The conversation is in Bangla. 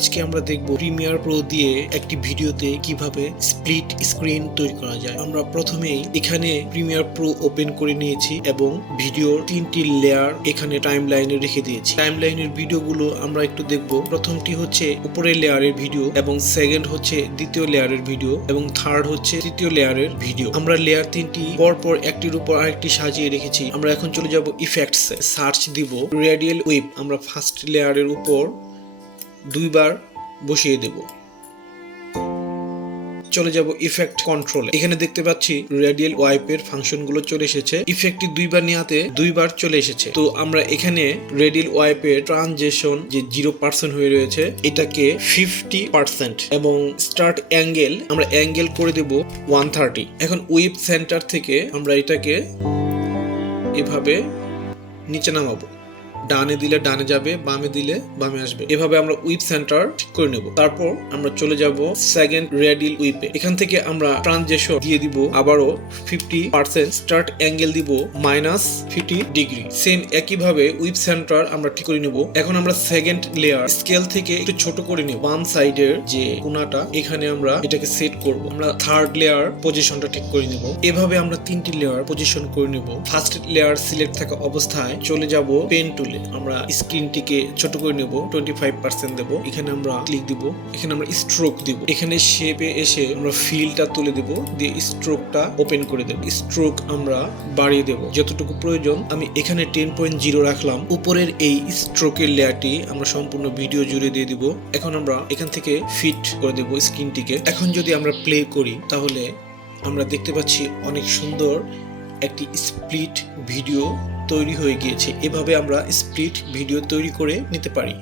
আজকে আমরা দেখব প্রিমিয়ার প্রো দিয়ে একটি ভিডিওতে কিভাবে স্প্লিট স্ক্রিন তৈরি করা যায়। আমরা প্রথমেই এখানে প্রিমিয়ার প্রো ওপেন করে নিয়েছি এবং ভিডিওর 3টি লেয়ার এখানে টাইমলাইনে রেখে দিয়েছি। টাইমলাইনের ভিডিওগুলো আমরা একটু দেখব। প্রথমটি হচ্ছে উপরের লেয়ারের ভিডিও এবং সেকেন্ড হচ্ছে দ্বিতীয় লেয়ারের ভিডিও এবং থার্ড হচ্ছে তৃতীয় লেয়ারের ভিডিও। আমরা লেয়ার 3টি পরপর একটির উপর আরেকটি সাজিয়ে রেখেছি। আমরা এখন চলে যাব ইফেক্টস, সার্চ দিব রেডিয়াল ওয়েভ। আমরা ফার্স্ট লেয়ারের উপর দুইবার বসিয়ে দেব। চলে যাব ইফেক্ট কন্ট্রোলে। এখানে দেখতে পাচ্ছি রেডিয়াল ওয়াইপের ফাংশন গুলো চলে এসেছে। ইফেক্টটি দুইবার নেওয়াতে দুইবার চলে এসেছে। তো আমরা এখানে রেডিয়াল ওয়াইপের ট্রানজিশন যে 0% হয়ে রয়েছে এটাকে 50% এবং স্টার্ট অ্যাঙ্গেল আমরা অ্যাঙ্গেল করে দেব 130। এখন ওয়েব সেন্টার থেকে আমরা এটাকে এভাবে নিচে নামাবো। ডানে দিলে ডানে যাবে, বামে দিলে বামে আসবে। এভাবে আমরা উইপ সেন্টার ঠিক করে নেব। তারপর আমরা চলে যাব সেকেন্ড রেডিয়াল উইপে। এখান থেকে আমরা ট্রানজিশন দিয়ে দিব আবারও 50%, স্টার্ট অ্যাঙ্গেল দিব -50 ডিগ্রি। সেম একইভাবে উইপ সেন্টার আমরা ঠিক করে নেব। এখন আমরা সেকেন্ড লেয়ার স্কেল থেকে একটু ছোট করে নেব। বাম সাইডের যে কোণাটা এখানে আমরা এটাকে সেট করব। আমরা থার্ড লেয়ার পজিশনটা ঠিক করে নেব। এভাবে আমরা 3টি লেয়ার পজিশন করে নেব। ফার্স্ট লেয়ার সিলেক্ট থাকা অবস্থায় চলে যাব পেন টুলে। আমরা স্ক্রিনটিকে ছোট করে নেব, 25% দেব। এখানে আমরা ক্লিক দিব, এখানে আমরা স্ট্রোক দিব। এখানে শেপে এসে আমরা ফিলটা তুলে দেব, দিয়ে স্ট্রোকটা ওপেন করে দেব। স্ট্রোক আমরা বাড়িয়ে দেব যতটুকু প্রয়োজন। আমি এখানে 10.0 রাখলাম। উপরের এই স্ট্রোকের লেয়ারটি আমরা সম্পূর্ণ ভিডিও জুড়ে দিয়ে দিব। এখন আমরা এখান থেকে ফিট করে দেব স্ক্রিনটিকে। এখন যদি আমরা প্লে করি তাহলে আমরা দেখতে পাচ্ছি অনেক সুন্দর একটি স্প্লিট ভিডিও তৈরি হয়ে গিয়েছে। এভাবে আমরা স্প্লিট ভিডিও তৈরি করে নিতে পারি।